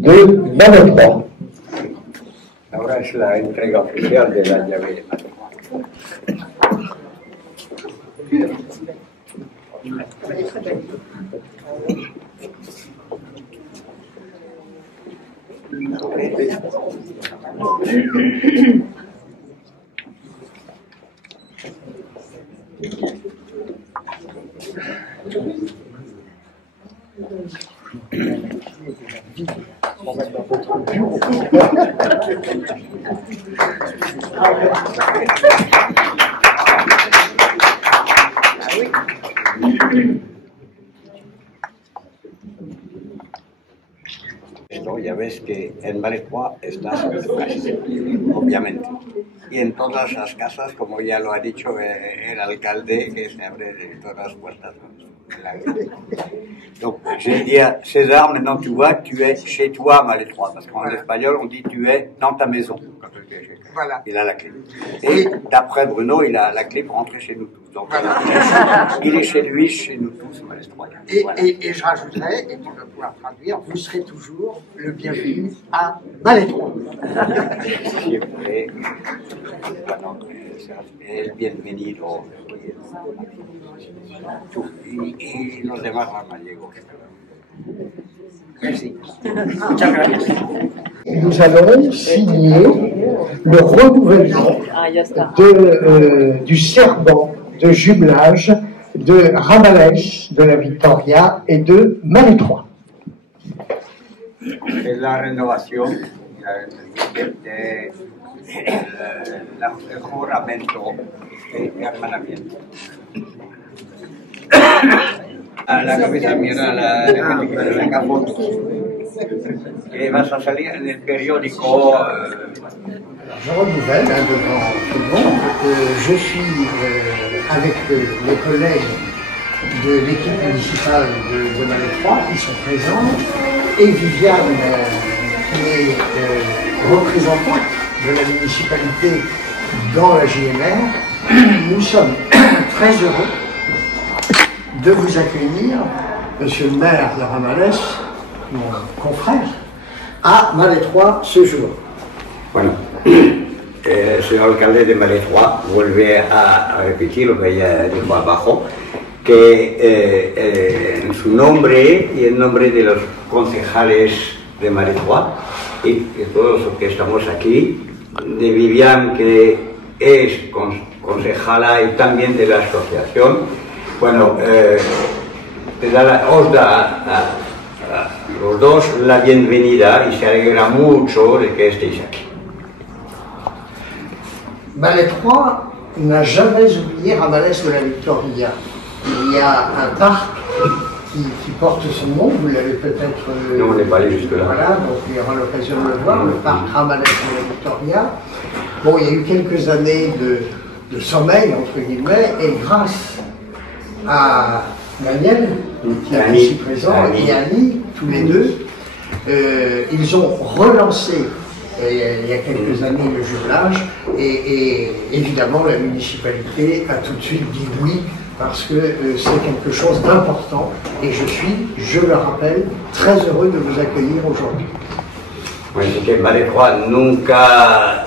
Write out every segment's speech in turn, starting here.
de Malétroit. Ahora es la entrega oficial de la llave de Malétroit. Esto ya ves que en Malétroit está obviamente. Y en todas las casas, como ya lo ha dicho el alcalde, que se abre todas las puertas. Donc, je vais dire, César, maintenant tu vois, tu es chez toi, Malétroit, parce qu'en espagnol, on dit tu es dans ta maison. Voilà. Il a la clé. Et d'après Bruno, il a la clé pour rentrer chez nous tous. Donc, voilà. Il est chez lui, chez nous tous, Malétroit. Voilà. Et je rajouterais, et tu vas pouvoir traduire, vous serez toujours le bienvenu à Malétroit. Siempre, bueno, el bienvenido. Y los demás más gallegos. Merci. Muchas gracias. Nous allons signer le renouvellement du serment de jumelage de Ramallès, de la Victoria et de Malétroit. Es la renovación del juramento de hermanamiento. A la cabeza mira la foto que vas a salir en el periódico. Je renouvelle devant tout le monde que je suis avec les collègues de l'équipe municipale de Malétroit qui sont présents et Viviane qui est représentante de la municipalité dans la JMR. Nous sommes très heureux de vous accueillir, monsieur le maire de Ramallès, mon confrère, à Malétroit ce jour. Bueno, el señor alcalde de Malétroit vuelve a repetir lo que ella dijo abajo, que en su nombre y en nombre de los concejales de Malétroit y de todos los que estamos aquí, de Viviane, que es concejala y también de la asociación, bueno, os da a los dos la bienvenida y se alegra mucho de que estéis aquí. Malétroit n'a jamais oublié Ramallès de la Victoria. Il y a un parc qui porte son nom, vous l'avez peut-être... Non, on n'est pas allé jusque-là. Voilà, donc il y aura l'occasion de le voir, le parc Ramallès de la Victoria. Bon, il y a eu quelques années de sommeil, entre guillemets, et grâce à Daniel, qui est ici présent, et Annie, tous les deux, ils ont relancé il y a quelques années le jumelage, et évidemment la municipalité a tout de suite dit oui, parce que c'est quelque chose d'important, et je suis, je le rappelle, très heureux de vous accueillir aujourd'hui. Así que Malétroit nunca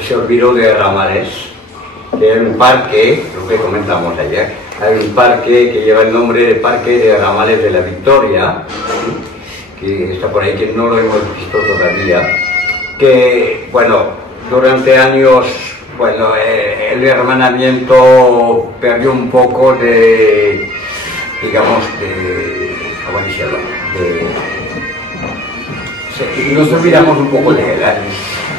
se olvidó de Ramallès, que es un parque, lo que comentamos ayer, hay un parque que lleva el nombre de Parque de Ramallès de la Victoria, que está por ahí, que no lo hemos visto todavía, que, bueno, durante años, bueno, el hermanamiento perdió un poco de, digamos, de, ¿cómo decirlo? Nos olvidamos un poco de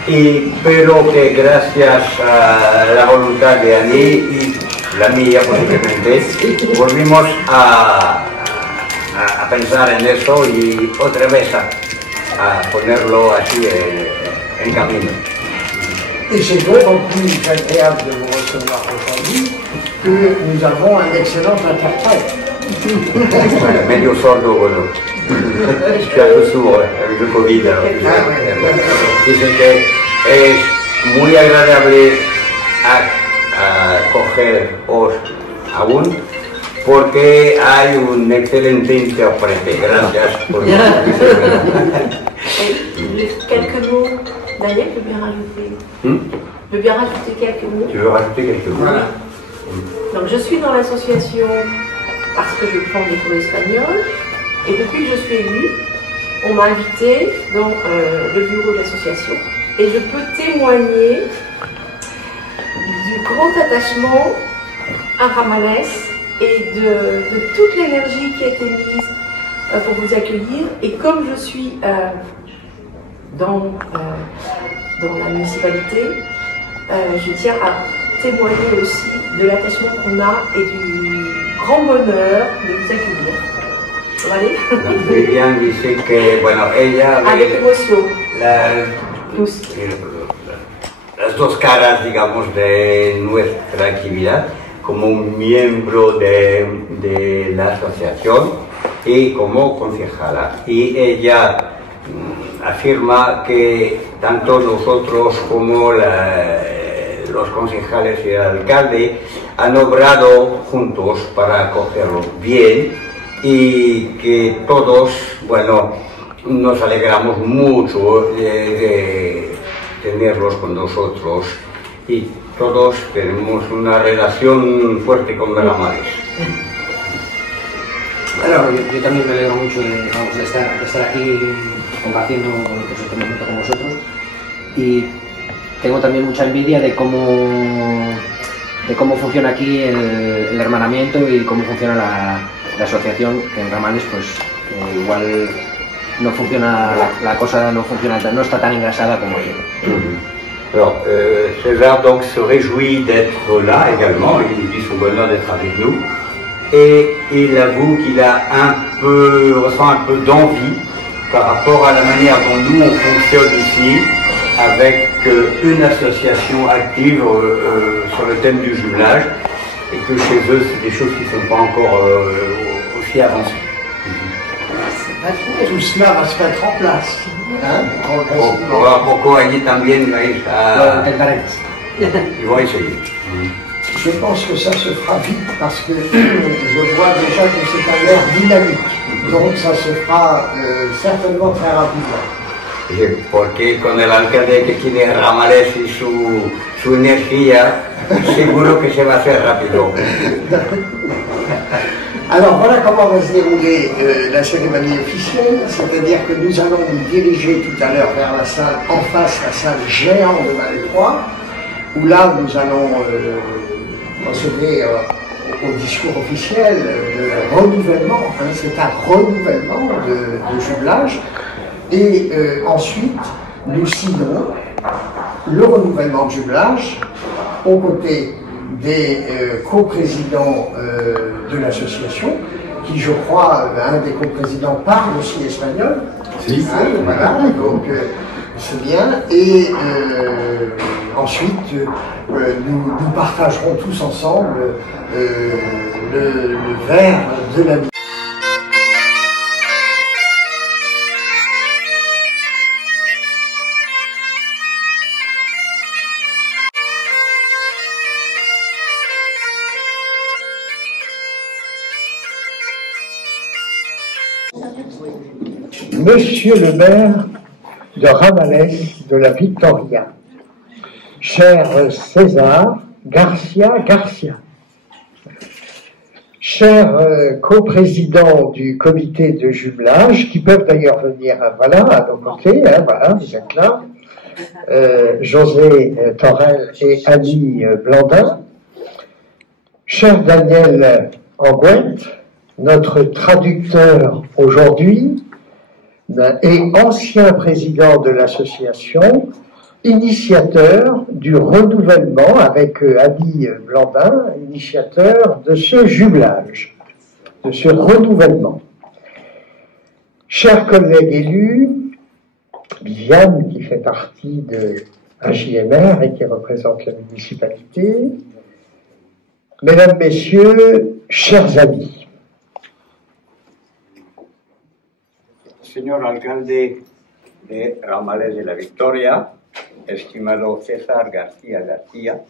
él, pero que gracias a la voluntad de Ani y la mía posiblemente, volvimos a pensar en eso y otra vez a ponerlo así en camino. Et c'est d'autant plus agréable de vous recevoir aujourd'hui que nous avons un excellent interprète. Medio sordo, bueno. Je un peu sourd avec le Covid. Dicen que es muy agradable acogeros aún porque hay un excelente intérprete. Gracias por quelques mots, Daniel, je veux bien rajouter. Je veux bien rajouter quelques mots. Tu veux rajouter quelques mots? Donc je suis dans l'association parce que je prends des cours d'espagnol et depuis que je suis élue, on m'a invité dans le bureau de l'association et je peux témoigner du grand attachement à Ramallès et de toute l'énergie qui a été mise pour vous accueillir. Et comme je suis dans la municipalité, je tiens à témoigner aussi de l'attachement qu'on a et du grand bonheur de vous accueillir. ¿Vale? Vivian dice que, bueno, ella Avec émotion. Las dos caras, digamos, de nuestra actividad como un miembro de la asociación y como concejala. Y ella afirma que tanto nosotros como los concejales y el alcalde han obrado juntos para acogerlos bien y que todos, bueno, nos alegramos mucho de tenerlos con nosotros y todos tenemos una relación fuerte con Ramallés. Bueno, yo también me alegro mucho de estar aquí compartiendo este momento con vosotros y tengo también mucha envidia de cómo funciona aquí el hermanamiento y cómo funciona la asociación, que en Ramallés pues igual no funciona, la cosa no funciona, no está tan engrasada como yo. Alors, César donc se réjouit d'être là également, il nous dit son bonheur d'être avec nous, et il avoue qu'il ressent un peu d'envie par rapport à la manière dont nous on fonctionne ici, avec une association active sur le thème du jumelage, et que chez eux c'est des choses qui ne sont pas encore aussi avancées. Tout cela va se mettre en place. Poco a poco allí también vais a... Ils vont essayer. Je pense que ça se fera vite parce que je vois déjà que c'est un air dynamique. Donc ça se fera certainement très rapidement. Porque con el alcalde que tiene Ramallés y su energía, seguro que se va a hacer rápido. Alors voilà comment va se dérouler la cérémonie officielle, c'est-à-dire que nous allons nous diriger tout à l'heure vers la salle, en face, la salle géante de Malétroit, où là nous allons procéder au discours officiel de renouvellement, c'est un renouvellement de jumelage, et ensuite nous signons le renouvellement de jumelage aux côtés des coprésidents de l'association, qui je crois, un des coprésidents parle aussi espagnol. Si. Voilà, donc c'est bien. Et ensuite, nous partagerons tous ensemble le verre de la vie. Monsieur le maire de Ramallés de la Victoria, cher César Garcia, cher coprésident du comité de jumelage, qui peuvent d'ailleurs venir, voilà, à nos côtés, voilà, vous êtes là, José Torel et Annie Blandin, cher Daniel Angouette, notre traducteur aujourd'hui, et ancien président de l'association, initiateur du renouvellement avec Annie Blandin, initiateur de ce jumelage, de ce renouvellement. Chers collègues élus, Viviane qui fait partie de AJMR et qui représente la municipalité, mesdames, messieurs, chers amis, Señor alcalde de Ramallés de la Victoria, estimado César García,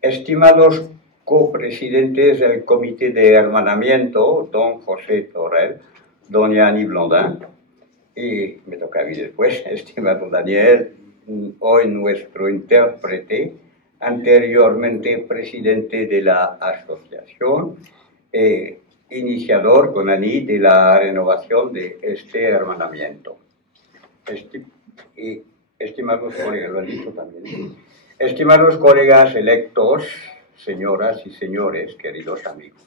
estimados copresidentes del Comité de Hermanamiento, don José Torrel, doña Ani Blondin, y me toca a mí después, estimado Daniel, hoy nuestro intérprete, anteriormente presidente de la asociación, iniciador con Ani de la renovación de este hermanamiento. Estimados colegas, lo han dicho también. Estimados colegas electos, señoras y señores, queridos amigos.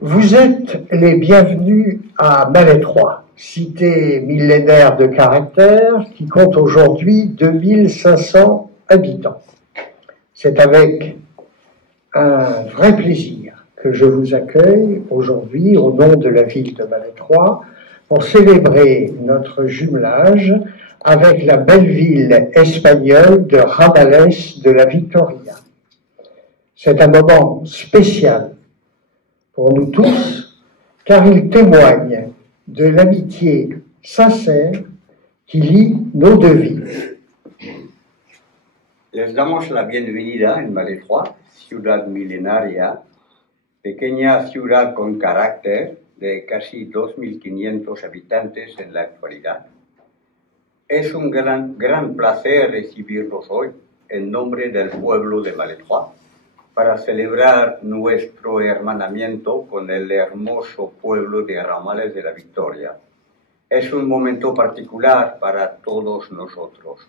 Vous êtes les bienvenus à Malétroit, cité millénaire de caractère qui compte aujourd'hui 2500 habitants. C'est avec un vrai plaisir que je vous accueille aujourd'hui au nom de la ville de Malétroit pour célébrer notre jumelage avec la belle ville espagnole de Ramales de la Victoria. C'est un moment spécial pour nous tous, car il témoigne de l'amitié sincère qui lie nos deux villes. Les damos la bienvenida en Malétroit, ciudad milenaria, pequeña ciudad con carácter de casi 2.500 habitantes en la actualidad. Es un gran placer recibirlos hoy en nombre del pueblo de Malétroit para celebrar nuestro hermanamiento con el hermoso pueblo de Ramales de la Victoria. Es un momento particular para todos nosotros,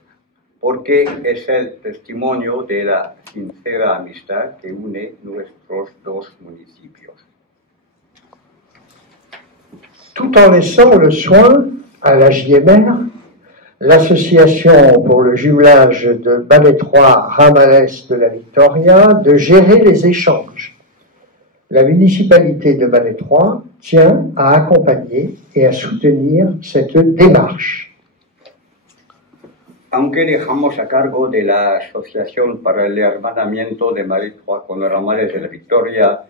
porque es el testimonio de la sincera amistad que une nuestros dos municipios. Tout en laissant le soin à la JMR, l'association pour le jumelage de Malétroit Ramales de la Victoria, de gérer les échanges. La municipalité de Malétroit tient à accompagner et à soutenir cette démarche. Aunque dejamos a cargo de la Asociación para el Hermanamiento de Malétroit con Ramales de la Victoria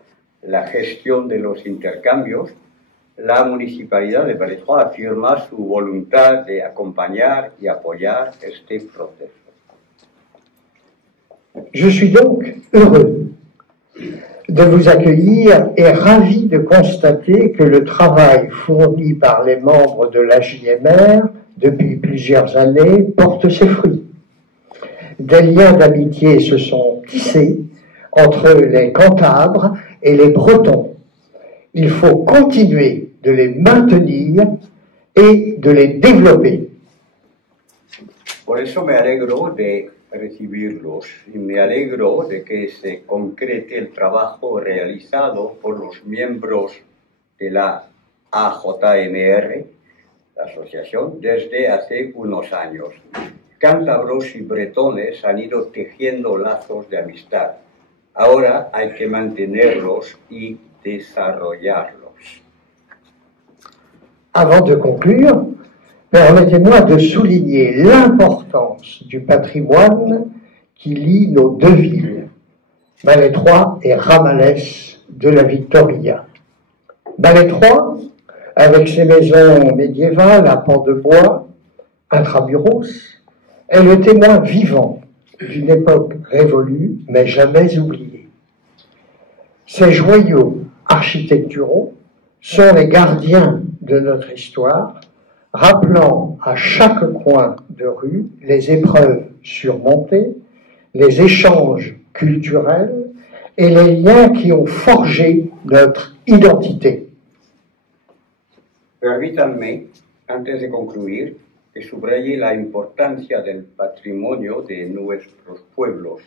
la gestión de los intercambios, la municipalidad de Malétroit afirma su voluntad de acompañar y apoyar este proceso. Je suis donc heureux de vous accueillir et ravi de constater que le travail fourni par les membres de l'AJMR depuis plusieurs années porte ses fruits. Des liens d'amitié se sont tissés entre les Cantabres et les Bretons. Il faut continuer de les maintenir et de les développer. Por eso me alegro de recibirlos y me alegro de que se concrete el trabajo realizado por los miembros de la AJMR, la asociación, desde hace unos años. Cántabros y bretones han ido tejiendo lazos de amistad. Ahora hay que mantenerlos y desarrollarlos. Avant de conclure, permettez-moi de souligner l'importance du patrimoine qui lie nos deux villes, Malétroit et Ramales de la Victoria. Malétroit, avec ses maisons médiévales à pans de bois, intramuros, est le témoin vivant d'une époque révolue mais jamais oubliée. Ces joyaux architecturaux sont les gardiens de notre histoire, rappelant à chaque coin de rue les épreuves surmontées, les échanges culturels et les liens qui ont forgé notre identité. Permítanme, antes de concluir, que subraye la importancia del patrimonio de nuestros pueblos,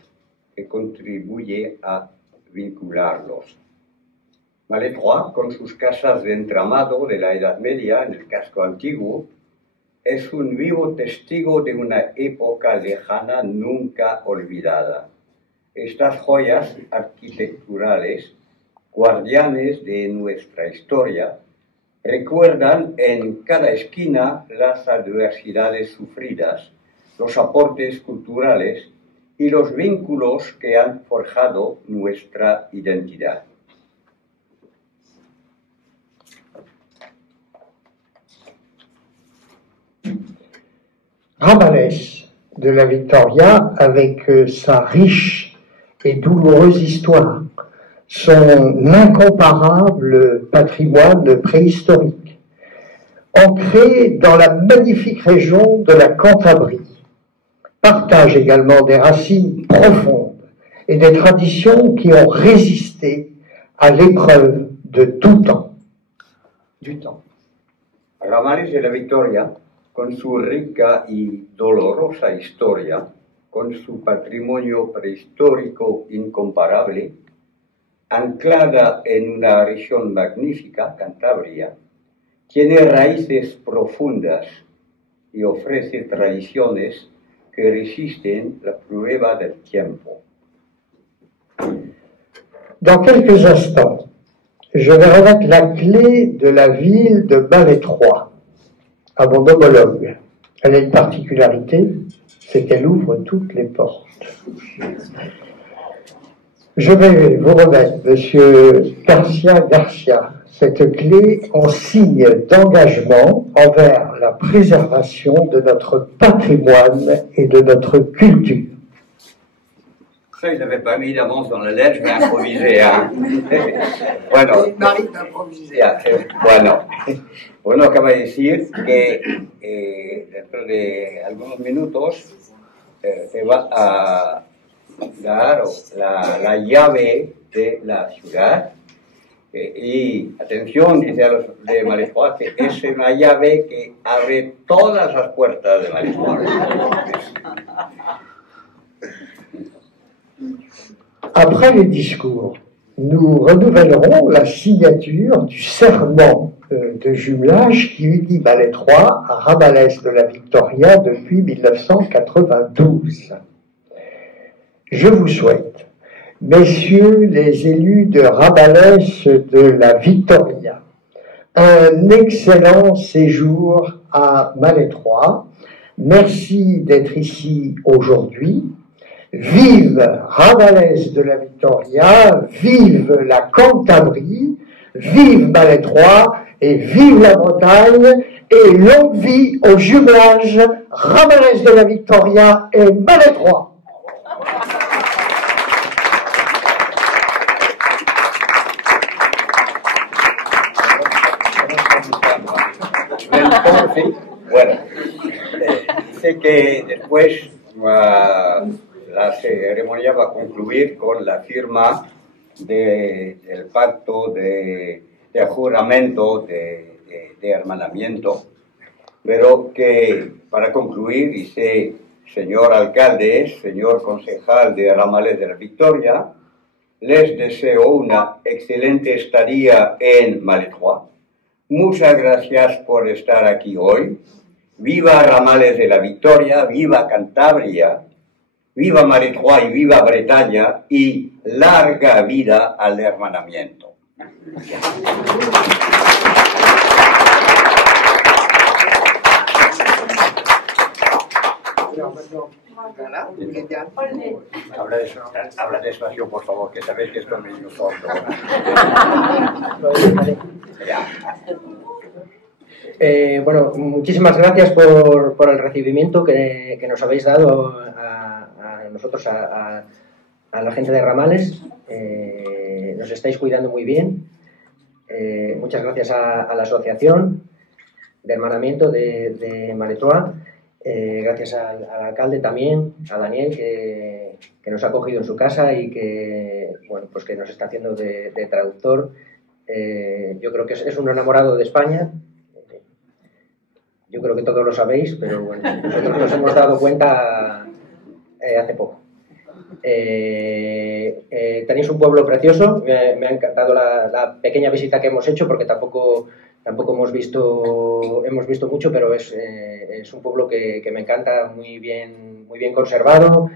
que contribuye a vincularlos. Malétroit, con sus casas de entramado de la Edad Media en el casco antiguo, es un vivo testigo de una época lejana nunca olvidada. Estas joyas arquitecturales, guardianes de nuestra historia, recuerdan en cada esquina las adversidades sufridas, los aportes culturales y los vínculos que han forjado nuestra identidad. Ramales de la Victoria, avec sa riche et douloureuse histoire, son incomparable patrimoine préhistorique, ancré dans la magnifique région de la Cantabrie, partage également des racines profondes et des traditions qui ont résisté à l'épreuve de tout temps. Du temps. Ramales de la Victoria, con su rica y dolorosa historia, con su patrimonio prehistórico incomparable, anclada en una región magnífica, Cantabria, tiene raíces profundas y ofrece tradiciones que resisten la prueba del tiempo. Dans quelques instants, je vais remettre la clé de la ville de Malétroit à mon homologue. Elle a une particularité, c'est qu'elle ouvre toutes les portes. Je vais vous remettre, Monsieur Garcia, cette clé en signe d'engagement envers la préservation de notre patrimoine et de notre culture. Ça, je n'avais pas mis d'avance dans la lettre, je vais improviser. Hein. Bueno, bueno, acaba de decir que dentro de algunos minutos se va a dar la llave de la ciudad. Y atención, dice a los de Malétroit, que es una llave que abre todas las puertas de Malétroit. Après les discours, nous renouvellerons la signature du serment de jumelage qui unit Malétroit à Ramallès de la Victoria depuis 1992. Je vous souhaite, messieurs les élus de Ramallès de la Victoria, un excellent séjour à Malétroit. Merci d'être ici aujourd'hui. Vive Ramallès de la Victoria, vive la Cantabrie, vive Malétroit et vive la Bretagne, et longue vie au jumelage Ramallès de la Victoria et Malétroit. Bueno, sé que después la ceremonia va a concluir con la firma del pacto de juramento de hermanamiento, pero que para concluir dice: señor alcalde, señor concejal de Ramallès de la Victoria, les deseo una excelente estadía en Malétroit. Muchas gracias por estar aquí hoy. Viva Ramallès de la Victoria, viva Cantabria, viva Malétroit y viva Bretaña, y larga vida al hermanamiento. Habla despacio, por favor, que sabéis que esto me sordo. Bueno, muchísimas gracias por el recibimiento que nos habéis dado a nosotros, a la gente de Ramallès. Nos estáis cuidando muy bien. Muchas gracias a la asociación de hermanamiento de Malétroit. Gracias al alcalde también, a Daniel, que nos ha acogido en su casa y que, bueno, pues que nos está haciendo de traductor. Yo creo que es un enamorado de España. Yo creo que todos lo sabéis, pero bueno, nosotros nos hemos dado cuenta hace poco. Tenéis un pueblo precioso. Me ha encantado la pequeña visita que hemos hecho, porque tampoco hemos visto mucho, pero es un pueblo que me encanta, muy bien conservado,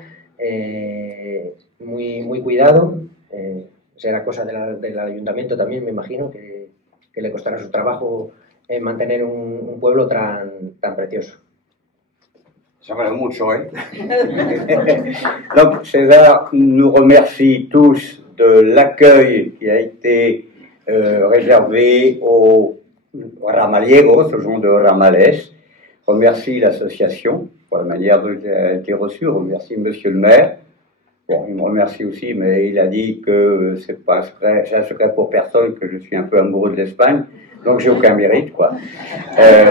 muy cuidado. Será cosa del ayuntamiento también, me imagino, que le costará su trabajo mantener un pueblo tan precioso. Ça va mucho, hein. Donc, César nous remercie tous de l'accueil qui a été réservé aux Ramalliegos, aux gens de Ramallès. Remercie l'association pour la manière dont elle a été reçue. Remercie Monsieur le maire Bon, il me remercie aussi, mais il a dit que c'est pas un secret pour personne que je suis un peu amoureux de l'Espagne, donc j'ai aucun mérite, quoi.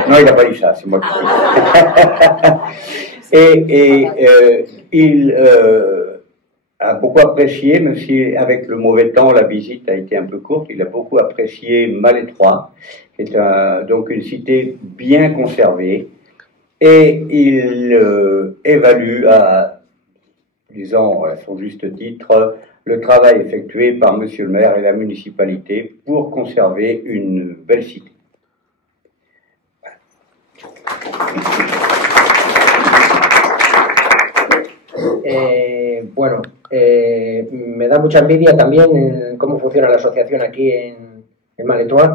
Non, il n'a pas dit ça, c'est moi qui l'ai dit. Il a beaucoup apprécié, même si avec le mauvais temps, la visite a été un peu courte, il a beaucoup apprécié Malétroit, qui est donc une cité bien conservée, et il évalue disons à son juste titre, le travail effectué par Monsieur le maire et la municipalité pour conserver une belle cité. Bueno, me da mucha envidia también en cómo funciona la asociación aquí en Malétroit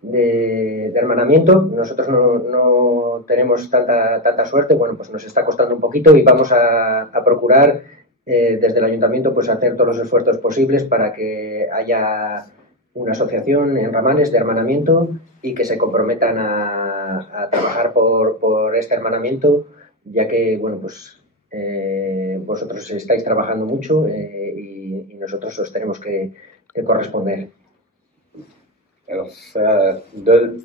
de hermanamiento. Nosotros no tenemos tanta suerte, bueno, pues nos está costando un poquito y vamos a procurar desde el ayuntamiento pues hacer todos los esfuerzos posibles para que haya una asociación en Ramanes de hermanamiento y que se comprometan a trabajar por este hermanamiento, ya que, bueno, pues vosotros estáis trabajando mucho y nosotros os tenemos que corresponder. Alors ça donne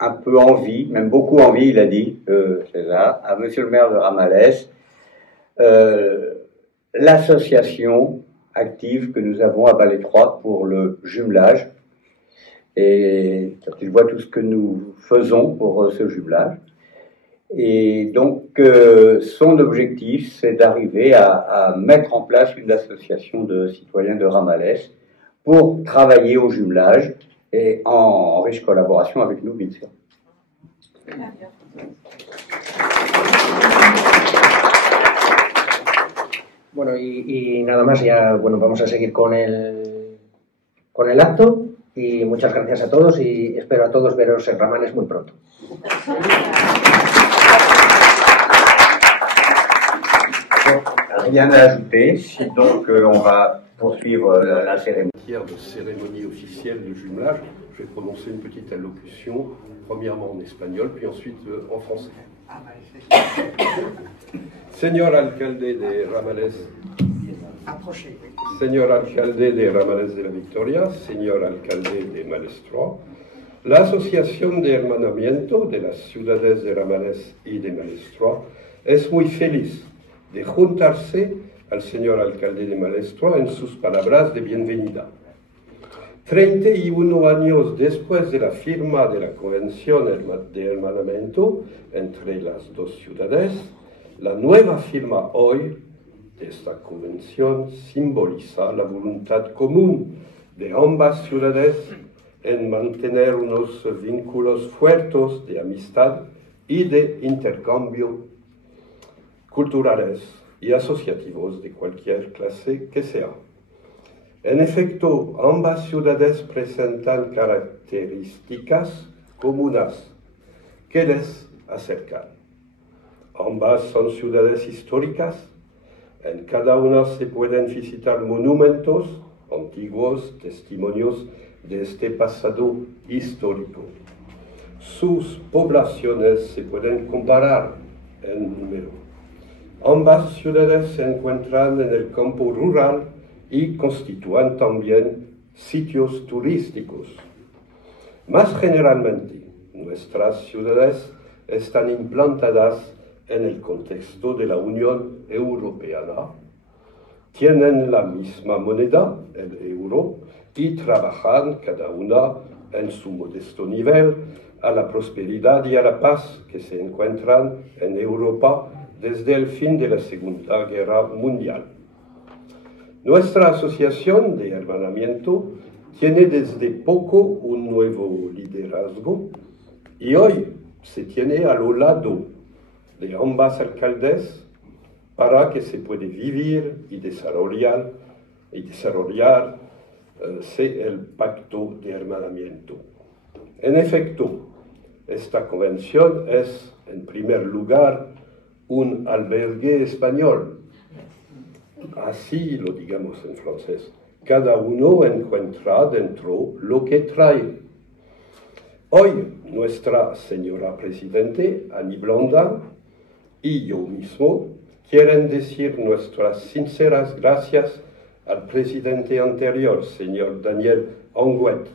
un peu envie, même beaucoup envie, il a dit, César, à Monsieur le maire de Ramallès, l'association active que nous avons à Malétroit pour le jumelage, et quand il voit tout ce que nous faisons pour ce jumelage. Et donc, son objectif, c'est d'arriver à mettre en place une association de citoyens de Ramallès pour travailler au jumelage et en riche collaboration avec nous, bien sûr. Bueno, y nada más, ya bueno, vamos a seguir con el acto y muchas gracias a todos y espero a todos veros en Ramanes muy pronto. Rien à ajouter, donc on va poursuivre la cérémonie. De cérémonie officielle de jumelage, je vais prononcer une petite allocution, premièrement en espagnol, puis ensuite en français. Señor alcalde de Ramallès, señor alcalde de Ramallès de la Victoria, señor alcalde de Malétroit, la Asociación de Hermanamiento de las Ciudades de Ramallès y de Malétroit es muy feliz de juntarse al señor alcalde de Malétroit en sus palabras de bienvenida. 31 años después de la firma de la Convención de Hermanamiento entre las dos ciudades, la nueva firma hoy de esta convención simboliza la voluntad común de ambas ciudades en mantener unos vínculos fuertes de amistad y de intercambio culturales y asociativos de cualquier clase que sea. En efecto, ambas ciudades presentan características comunes que les acercan. Ambas son ciudades históricas. En cada una se pueden visitar monumentos antiguos, testimonios de este pasado histórico. Sus poblaciones se pueden comparar en número. Ambas ciudades se encuentran en el campo rural y constituyen también sitios turísticos. Más generalmente, nuestras ciudades están implantadas en el contexto de la Unión Europea. Tienen la misma moneda, el euro, y trabajan cada una en su modesto nivel a la prosperidad y a la paz que se encuentran en Europa desde el fin de la Segunda Guerra Mundial. Nuestra asociación de hermanamiento tiene desde poco un nuevo liderazgo y hoy se tiene a lo lado de ambas alcaldes para que se pueda vivir y desarrollarse el pacto de hermanamiento. En efecto, esta convención es, en primer lugar, un albergue español. Así lo digamos en francés. Cada uno encuentra dentro lo que trae. Hoy, nuestra señora Presidente, Annie Blondin, y yo mismo quieren decir nuestras sinceras gracias al presidente anterior, señor Daniel Onguet,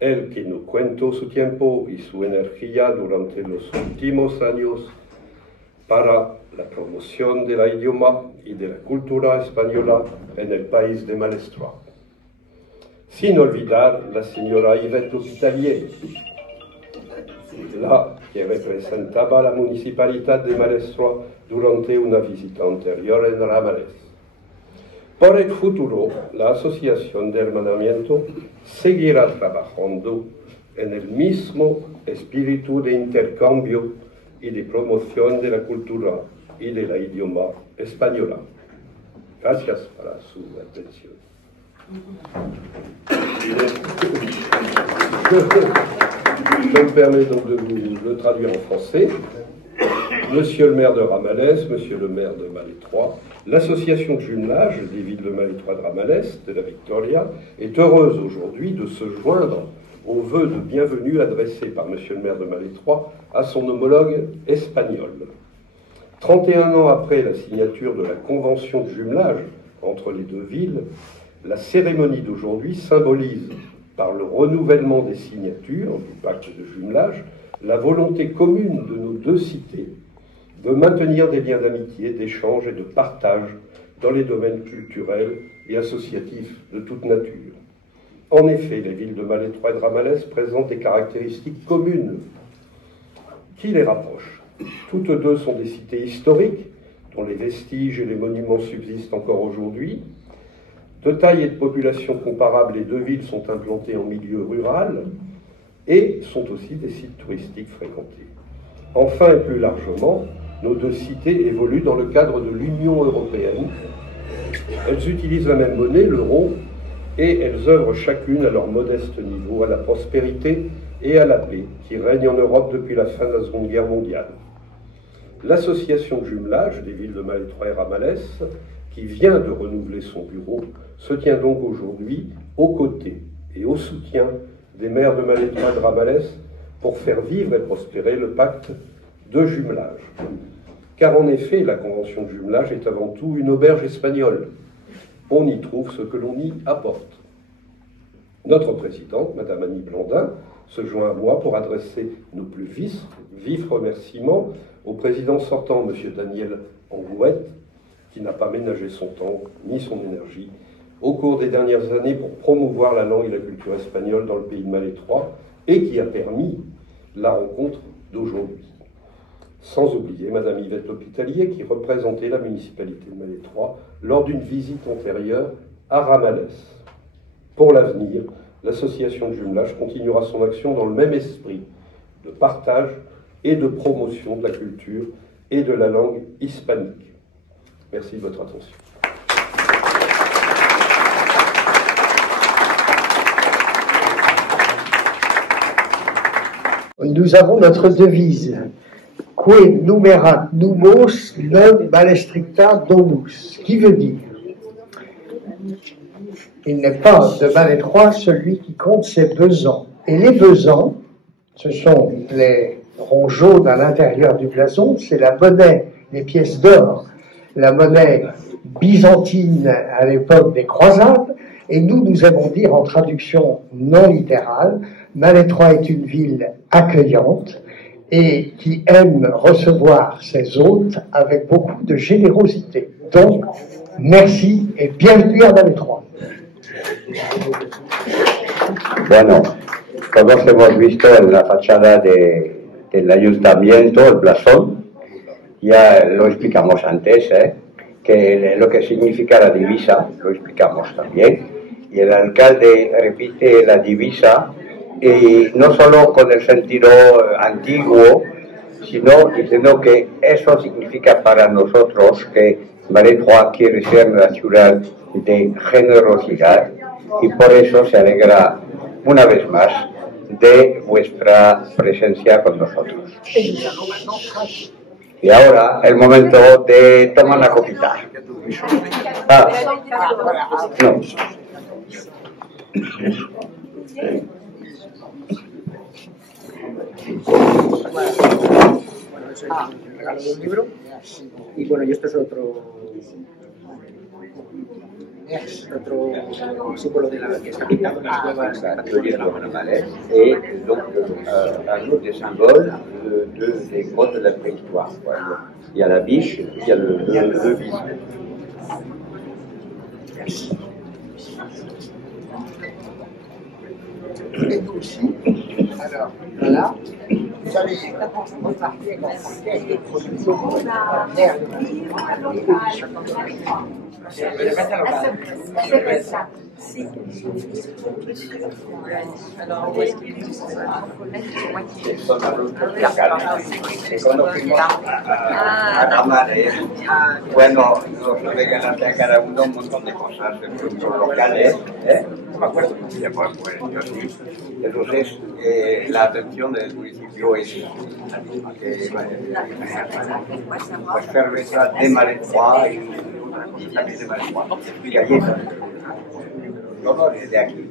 el que nos cuentó su tiempo y su energía durante los últimos años para la promoción del idioma y de la cultura española en el país de Malestroit. Sin olvidar la señora Yvette Hospitalier, la que representaba la municipalidad de Malestroit durante una visita anterior en Ramales. Por el futuro, la Asociación de Hermanamiento seguirá trabajando en el mismo espíritu de intercambio y de promoción de la cultura y del idioma española. Gracias por su atención. Je me permets donc de vous le traduire en français. Monsieur le maire de Ramales, monsieur le maire de Malétroit, l'association de jumelage des villes de Malétroit de Ramales, de la Victoria, est heureuse aujourd'hui de se joindre aux vœux de bienvenue adressés par monsieur le maire de Malétroit à son homologue espagnol. 31 ans après la signature de la convention de jumelage entre les deux villes, la cérémonie d'aujourd'hui symbolise, par le renouvellement des signatures du pacte de jumelage, la volonté commune de nos deux cités de maintenir des liens d'amitié, d'échange et de partage dans les domaines culturels et associatifs de toute nature. En effet, les villes de Malétroit et de Ramales présentent des caractéristiques communes qui les rapprochent. Toutes deux sont des cités historiques, dont les vestiges et les monuments subsistent encore aujourd'hui. De taille et de population comparables, les deux villes sont implantées en milieu rural et sont aussi des sites touristiques fréquentés. Enfin et plus largement, nos deux cités évoluent dans le cadre de l'Union européenne. Elles utilisent la même monnaie, l'euro, et elles œuvrent chacune à leur modeste niveau à la prospérité et à la paix qui règnent en Europe depuis la fin de la Seconde Guerre mondiale. L'association de jumelage des villes de Malétroit et Ramales, qui vient de renouveler son bureau, se tient donc aujourd'hui aux côtés et au soutien des maires de Malétroit et de Ramales pour faire vivre et prospérer le pacte de jumelage. Car en effet, la convention de jumelage est avant tout une auberge espagnole. On y trouve ce que l'on y apporte. Notre présidente, Madame Annie Blandin, se joint à moi pour adresser nos plus vifs remerciements au président sortant, M. Daniel Onguet, qui n'a pas ménagé son temps ni son énergie au cours des dernières années pour promouvoir la langue et la culture espagnole dans le pays de Malétroit et qui a permis la rencontre d'aujourd'hui. Sans oublier Madame Yvette Hospitalier qui représentait la municipalité de Malétroit lors d'une visite antérieure à Ramales. Pour l'avenir, l'association de jumelage continuera son action dans le même esprit de partage et de promotion de la culture et de la langue hispanique. Merci de votre attention. Nous avons notre devise. Que numerat numos non balestricta domus, qui veut dire il n'est pas de Malétroit celui qui compte ses besants. Et les besants, ce sont les ronds jaunes à l'intérieur du blason, c'est la monnaie, les pièces d'or, la monnaie byzantine à l'époque des croisades, et nous aimons dire en traduction non littérale, Malétroit est une ville accueillante et qui aime recevoir ses hôtes avec beaucoup de générosité. Donc, merci et bienvenue à Malétroit. Bueno, todos hemos visto en la fachada del ayuntamiento el blasón, ya lo explicamos antes, que lo que significa la divisa, lo explicamos también, y el alcalde repite la divisa, y no solo con el sentido antiguo, sino diciendo que eso significa para nosotros que Malétroit quiere ser una ciudad de generosidad y por eso se alegra una vez más de vuestra presencia con nosotros. Y ahora el momento de tomar la copita. No. es el regalo de un libro. Y bueno, y esto es otro símbolo de la que está pintado en las cuevas de la Mano. Et donc un autre des symboles des grottes de la préhistoire. Il y a la biche, il y a le vis. Et nous aussi, alors voilà, vous savez, remarqué dans le production Cuando fuimos a Ramales, bueno, nos regalaste a cada uno un montón de cosas de productos locales, no me acuerdo, pues yo sí. Entonces, la atención del municipio es pues cerveza de Malecroix y también de Malecroix, y galletas. Todo de aquí.